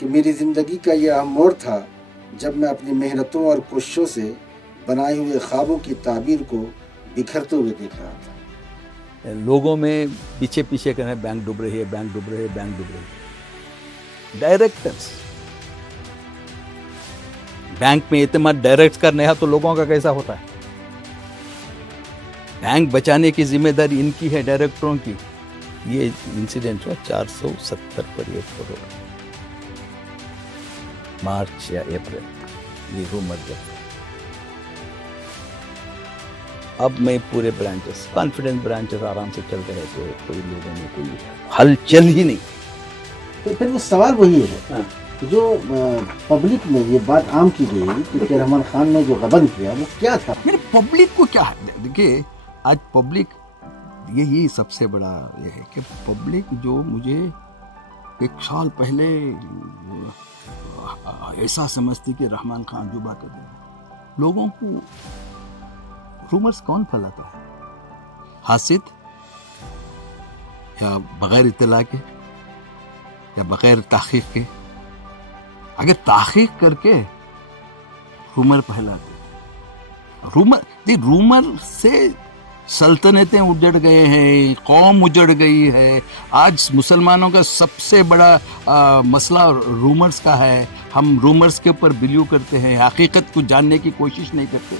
कि मेरी ज़िंदगी का यह अहम मोड़ था जब मैं अपनी मेहनतों और कोशिशों से बनाए हुए ख्वाबों की ताबीर को बिखरते हुए देख रहा था। लोगों में पीछे पीछे कह रहे हैं बैंक डूब रही है, बैंक डूब रही है, बैंक डूब रही है। डायरेक्टर्स बैंक में इतना डायरेक्ट करने हैं तो लोगों का कैसा होता है? बैंक बचाने की जिम्मेदारी इनकी है, डायरेक्टरों की। ये इंसिडेंट हुआ 470 पर 1 करोड़, मार्च या अप्रैल, ये रूमर जब। अब मैं पूरे ब्रांचेस, कॉन्फिडेंस ब्रांचेस आराम से चल रहे थे, कोई लोगों में कोई हलचल ही नहीं। तो फिर वो सवाल वही है हाँ। जो पब्लिक में ये बात आम की गई कि रहमान खान ने जो गबन किया वो क्या था? मेरे पब्लिक को क्या है, देखिए आज पब्लिक, यही सबसे बड़ा ये है कि पब्लिक जो मुझे 1 साल पहले ऐसा समझती कि रहमान खान जो बात करते हैं, लोगों को रूमर्स कौन फैलाता है? हासिद या बगैर इत्तला के या बगैर तहकीक के? अगर तहकीक करके रूमर फैलाते, रूमर से सल्तनतें उजड़ गए हैं, कौम उजड़ गई है। आज मुसलमानों का सबसे बड़ा मसला रूमर्स का है। हम रूमर्स के ऊपर बिलीव करते हैं, हकीकत को जानने की कोशिश नहीं करते।